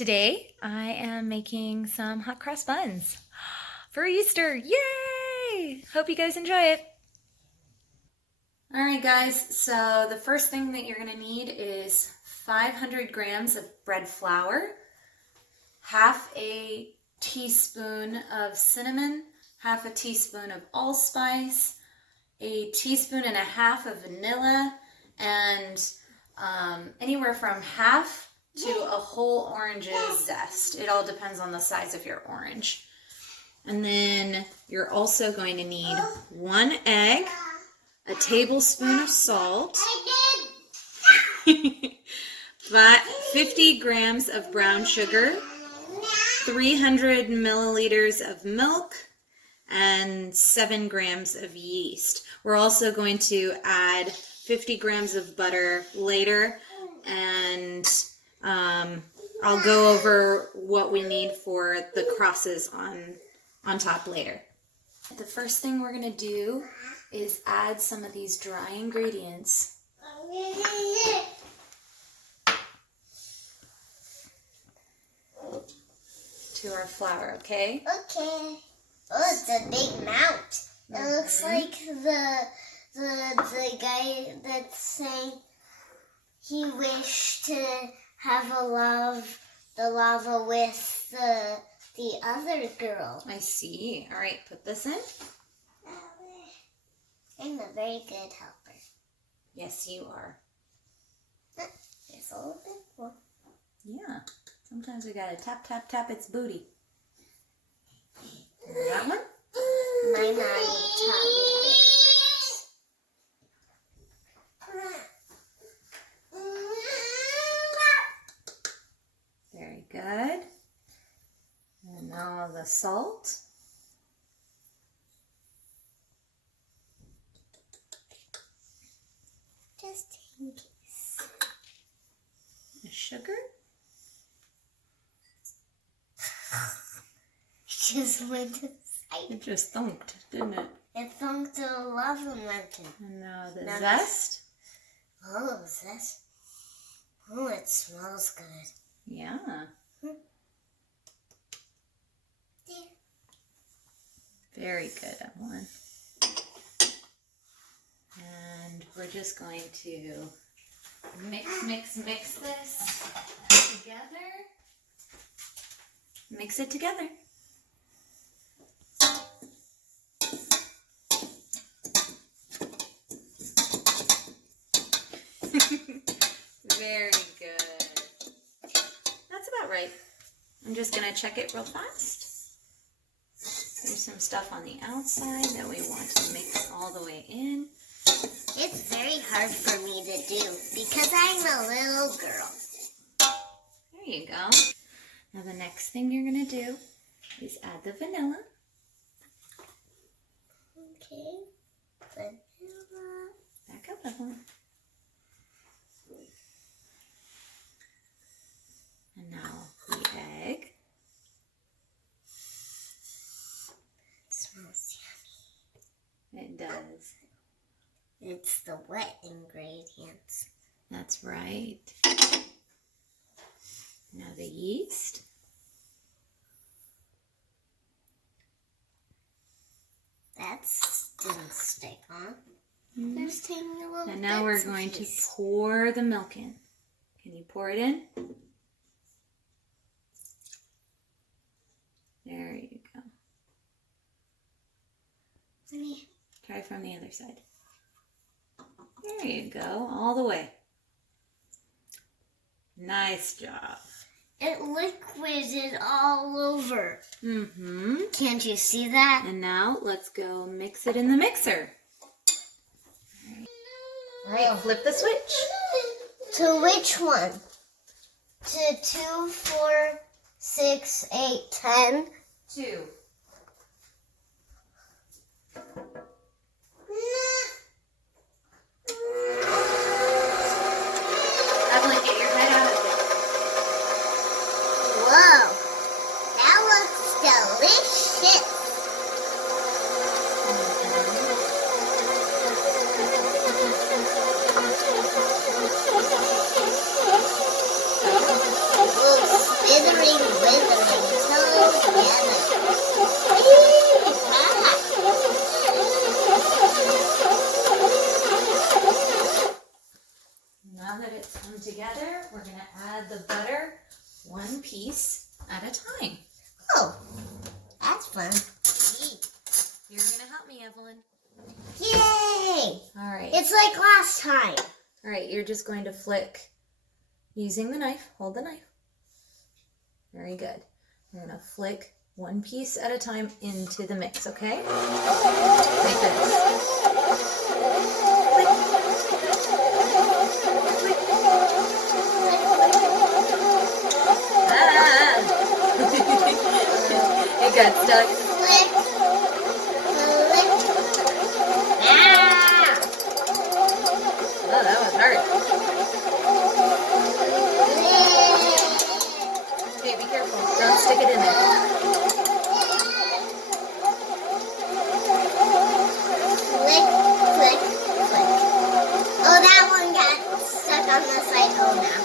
Today I am making some hot cross buns for Easter. Yay! Hope you guys enjoy it. Alright guys, so the first thing that you're going to need is 500 grams of bread flour, half a teaspoon of cinnamon, half a teaspoon of allspice, a teaspoon and a half of vanilla, and anywhere from half to a whole orange's zest. It all depends on the size of your orange. And then you're also going to need 1 egg, a tablespoon of salt, 50 grams of brown sugar, 300 milliliters of milk, and 7 grams of yeast. We're also going to add 50 grams of butter later, and I'll go over what we need for the crosses on top later. The first thing we're going to do is add some of these dry ingredients. To our flour, okay? Okay. Oh, it's a big mount. It looks like the guy that's saying he wished to have the lava with the other girl. I see. All right, put this in. I'm a very good helper. Yes, you are. There's a little bit more. Yeah. Sometimes we gotta tap, tap, tap its booty. That one? My mommy taught me this. Very good. And now the salt. Just in case. The sugar. Just went to It just thunked, didn't it? It thunked a lava mountain. And now the zest. Oh, zest. Oh, it smells good. Yeah. Very good, Evelyn. And we're just going to mix this together. Mix it together. Very good. That's about right. I'm just going to check it real fast. There's some stuff on the outside that we want to mix all the way in. It's very hard for me to do because I'm a little girl. There you go. Now the next thing you're going to do is add the vanilla. Okay. Vanilla. Back up, Evelyn. And now the egg. It smells yummy. It does. It's the wet ingredients. That's right. Now the yeast. That didn't stick on. There's taking a little. And now we're going to pour the milk in. Can you pour it in? There you go. Try from the other side. There you go, all the way. Nice job. It liquided all over. Mm-hmm. Can't you see that? And now let's go mix it in the mixer. All right, flip the switch. To which one? To 2, 4, 6, 8, 10? 2. Evelyn, get your head out of it. Whoa, that looks delicious. Spit it one piece at a time. Oh, that's fun. You're going to help me, Evelyn. Yay! All right. It's like last time. All right, you're just going to flick using the knife. Hold the knife. Very good. You're going to flick one piece at a time into the mix, okay? Like this. It got stuck. Flick. Flick. Ah! Oh, that was hard. Okay, be careful. Don't stick it in there. Flick, flick, flick. Oh, that one got stuck on the side. Oh, now.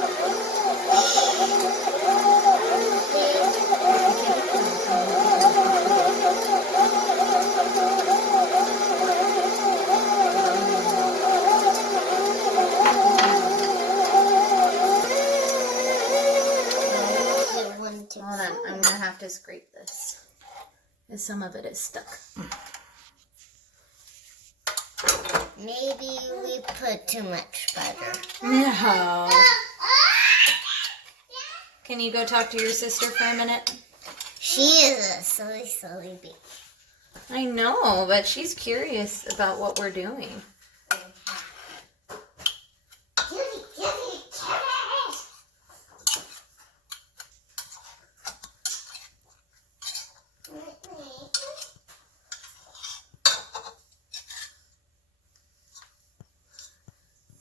Hold on, I'm gonna have to scrape this, because some of it is stuck. Maybe we put too much butter. No. Can you go talk to your sister for a minute? She is a silly, silly bee. I know, but she's curious about what we're doing.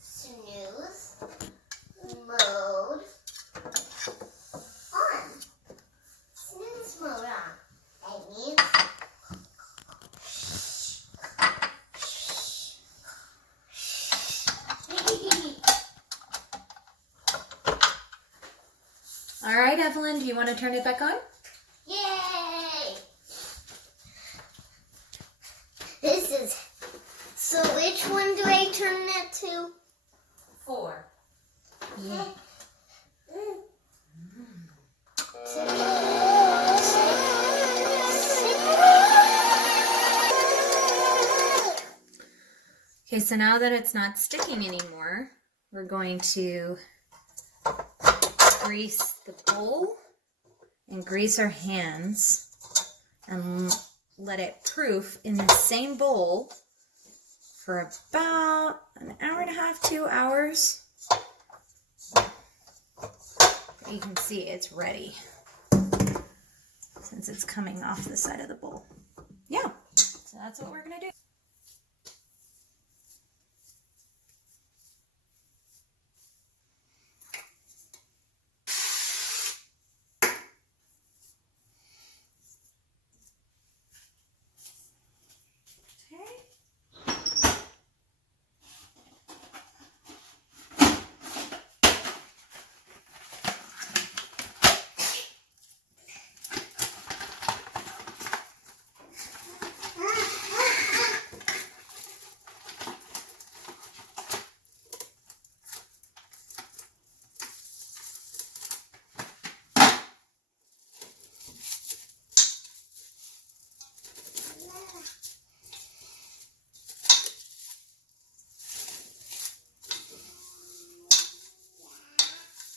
Snooze mode on. Snooze mode on. That means All right, Evelyn, do you want to turn it back on? yay! This is. So which one do I turn it to? 4. Yeah. Okay, so now that it's not sticking anymore, we're going to grease the bowl and grease our hands and let it proof in the same bowl for about an hour and a half, 2 hours. You can see it's ready since it's coming off the side of the bowl. Yeah, so that's what we're gonna do.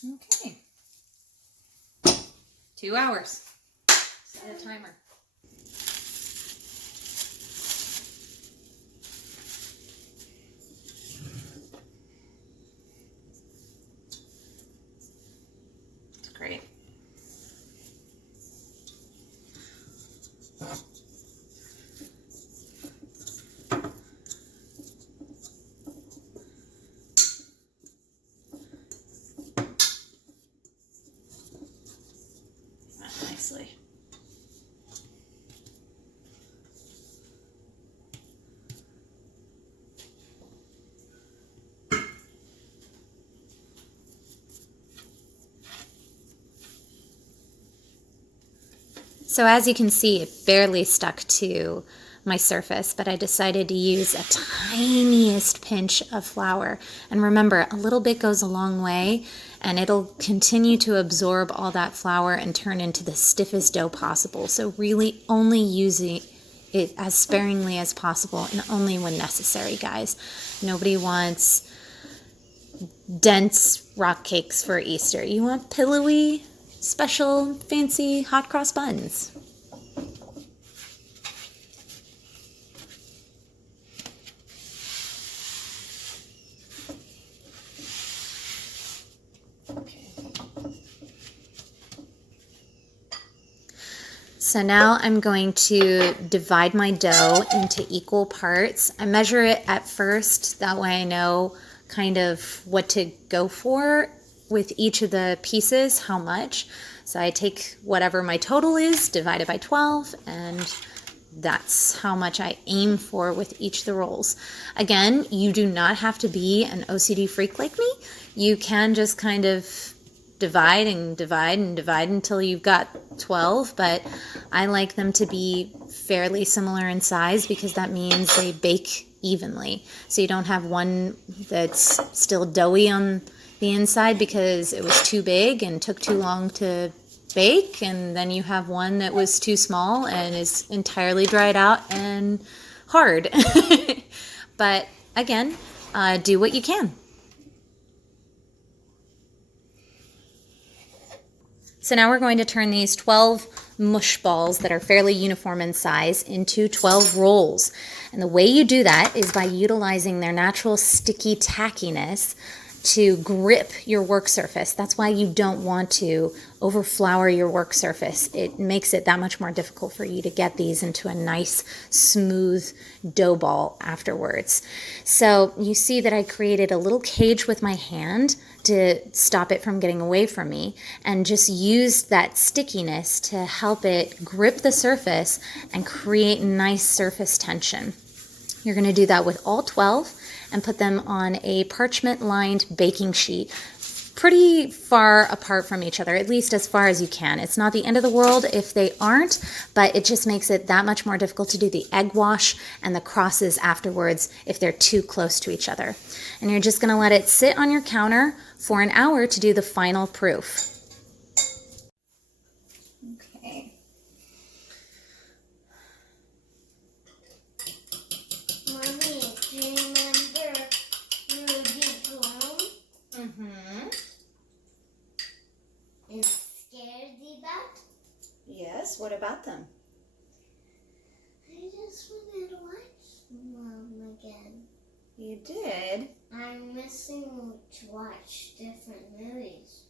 Okay. 2 hours. Set a timer. It's great. Nicely. So as you can see, it barely stuck to my surface, but I decided to use a tiniest pinch of flour. And remember, a little bit goes a long way, and it'll continue to absorb all that flour and turn into the stiffest dough possible. So really only using it as sparingly as possible and only when necessary, guys. Nobody wants dense rock cakes for Easter. You want pillowy, special, fancy hot cross buns. So now I'm going to divide my dough into equal parts. I measure it at first, that way I know kind of what to go for with each of the pieces, how much. So I take whatever my total is, divide it by 12, and that's how much I aim for with each of the rolls. Again, you do not have to be an OCD freak like me. You can just kind of divide and divide and divide until you've got 12, but I like them to be fairly similar in size because that means they bake evenly. So you don't have one that's still doughy on the inside because it was too big and took too long to bake, and then you have one that was too small and is entirely dried out and hard. But again, do what you can. So now we're going to turn these 12 mush balls that are fairly uniform in size into 12 rolls. And the way you do that is by utilizing their natural sticky tackiness to grip your work surface. That's why you don't want to overflour your work surface. It makes it that much more difficult for you to get these into a nice smooth dough ball afterwards. So you see that I created a little cage with my hand to stop it from getting away from me, and just used that stickiness to help it grip the surface and create nice surface tension. You're going to do that with all 12 and put them on a parchment lined baking sheet pretty far apart from each other, at least as far as you can. It's not the end of the world if they aren't, but it just makes it that much more difficult to do the egg wash and the crosses afterwards if they're too close to each other. And you're just going to let it sit on your counter for an hour to do the final proof. Okay. Mommy, do you remember Ruby Bloom? Mm-hmm. And Scaredy Bat? Yes, what about them? I just wanted to watch them again. You did? I'm missing to watch different movies.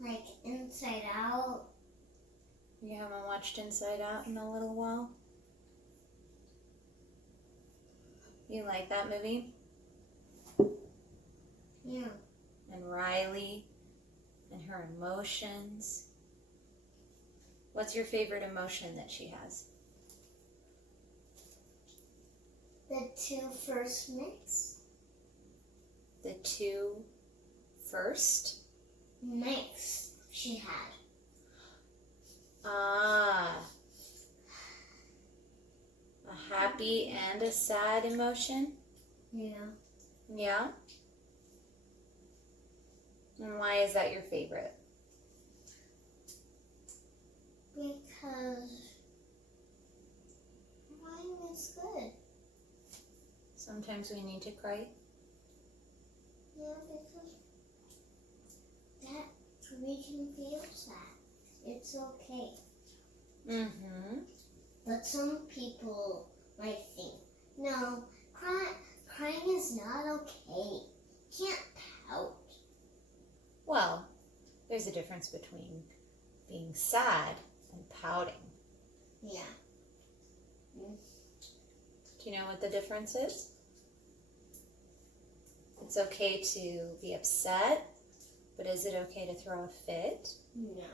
Like Inside Out. You haven't watched Inside Out in a little while? You like that movie? Yeah. And Riley and her emotions. What's your favorite emotion that she has? The two first mix. The two first? Mix she had. Ah. A happy and a sad emotion? Yeah. Yeah? And why is that your favorite? Because crying is good. Sometimes we need to cry. Yeah, because that we can feel sad. It's okay. Mm-hmm. But some people might think, no, crying is not okay. Can't pout. Well, there's a difference between being sad and pouting. Yeah. Do you know what the difference is? It's okay to be upset, but is it okay to throw a fit? No.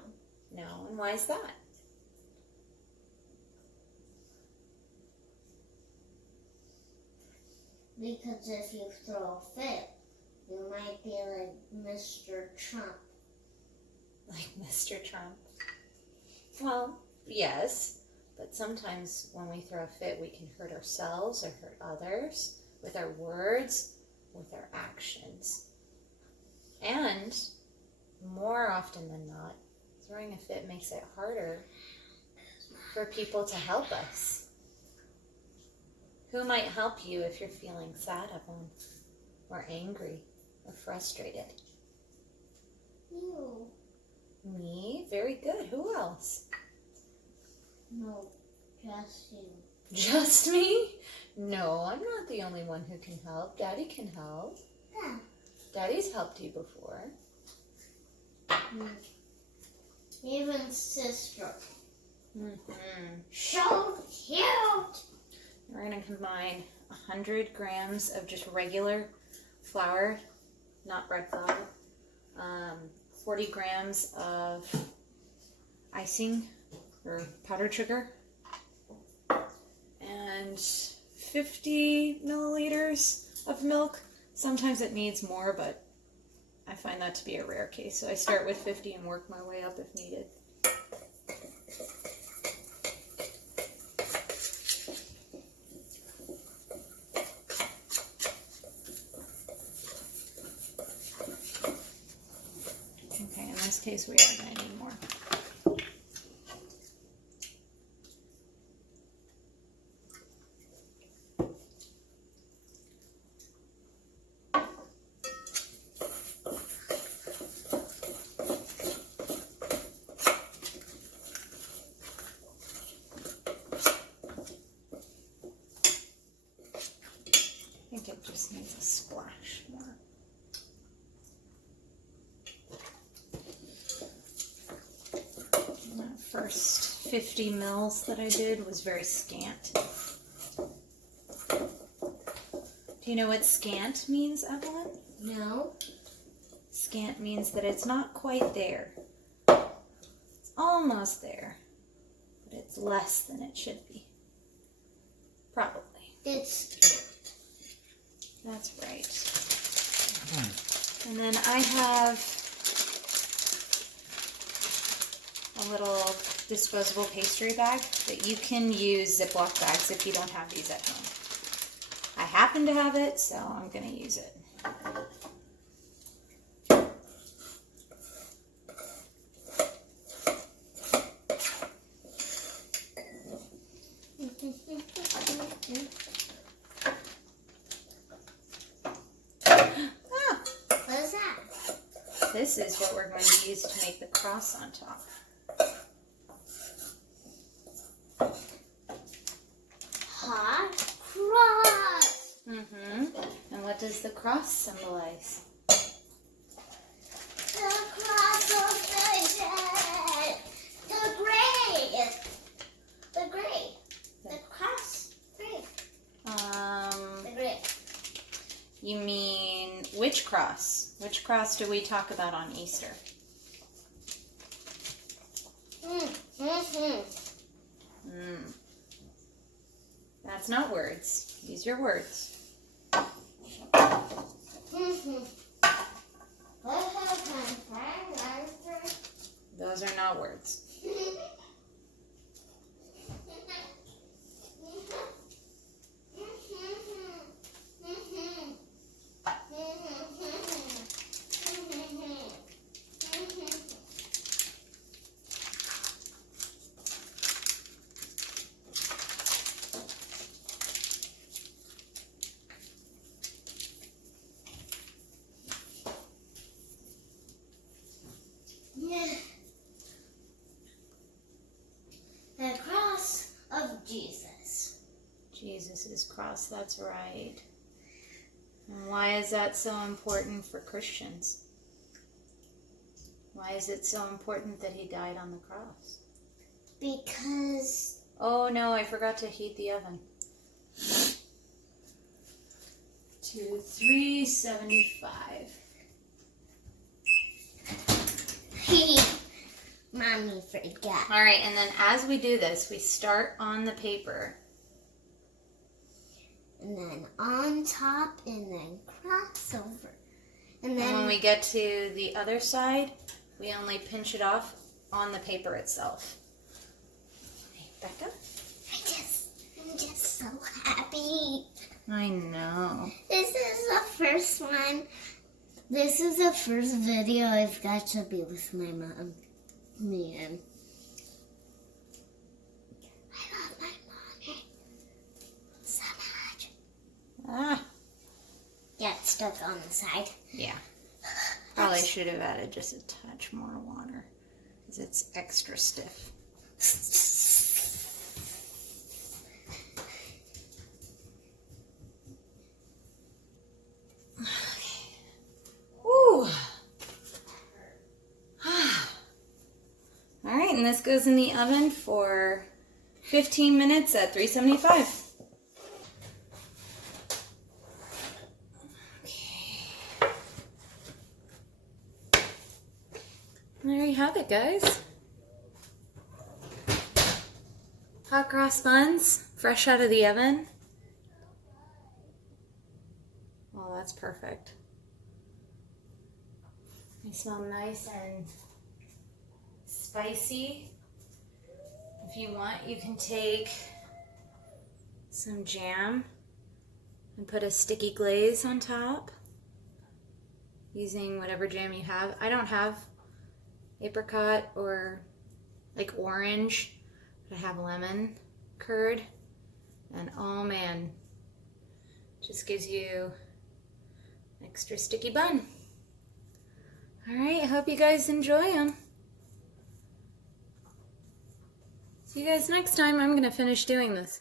No, and why is that? Because if you throw a fit, you might be like Mr. Trump. Like Mr. Trump? Well, yes, But sometimes when we throw a fit, we can hurt ourselves or hurt others with our words, with our actions. And more often than not, throwing a fit makes it harder for people to help us. Who might help you if you're feeling sad, Evelyn, or angry, or frustrated? You. Me? Very good. Who else? No, just you. Just me? No, I'm not the only one who can help. Daddy can help. Yeah. Daddy's helped you before. Even sister. Mm-hmm. So cute. We're going to combine 100 grams of just regular flour, not bread flour, 40 grams of icing or powdered sugar, and 50 milliliters of milk. Sometimes it needs more, but I find that to be a rare case. So I start with 50 and work my way up if needed. Okay, in this case we are going to need more. I think it just needs a splash more. And that first 50 mils that I did was very scant. Do you know what scant means, Evelyn? No. Scant means that it's not quite there. It's almost there, but it's less than it should be. Probably. It's cute. That's right. And then I have a little disposable pastry bag that you can use Ziploc bags if you don't have these at home. I happen to have it, so I'm going to use it. What is that? This is what we're going to use to make the cross on top. Hot cross. And what does the cross symbolize? The cross of the dead. The grave. The grave. The cross. Grave. The grave. You mean which cross? Which cross do we talk about on Easter? That's not words. Use your words. Those are not words. The cross of Jesus. Jesus' cross, that's right. And why is that so important for Christians? Why is it so important that he died on the cross? Because... Oh no, I forgot to heat the oven. To 375. Mommy forgot. All right, and then as we do this, we start on the paper. And then on top, and then cross over. And then And when we get to the other side, we only pinch it off on the paper itself. Back up. I'm just so happy. I know. This is the first one. This is the first video I've got to be with my mom. Man. I love my mommy so much. Ah. Yeah, it's stuck on the side. Yeah. Probably should have added just a touch more water because it's extra stiff. Woo. All right, and this goes in the oven for 15 minutes at 375. There you have it, guys. Hot cross buns, fresh out of the oven. Oh, that's perfect. They smell nice and spicy. If you want, you can take some jam and put a sticky glaze on top using whatever jam you have. I don't have apricot or like orange, but I have lemon curd, and oh man, just gives you an extra sticky bun. All right, I hope you guys enjoy them. See you guys next time. I'm gonna finish doing this.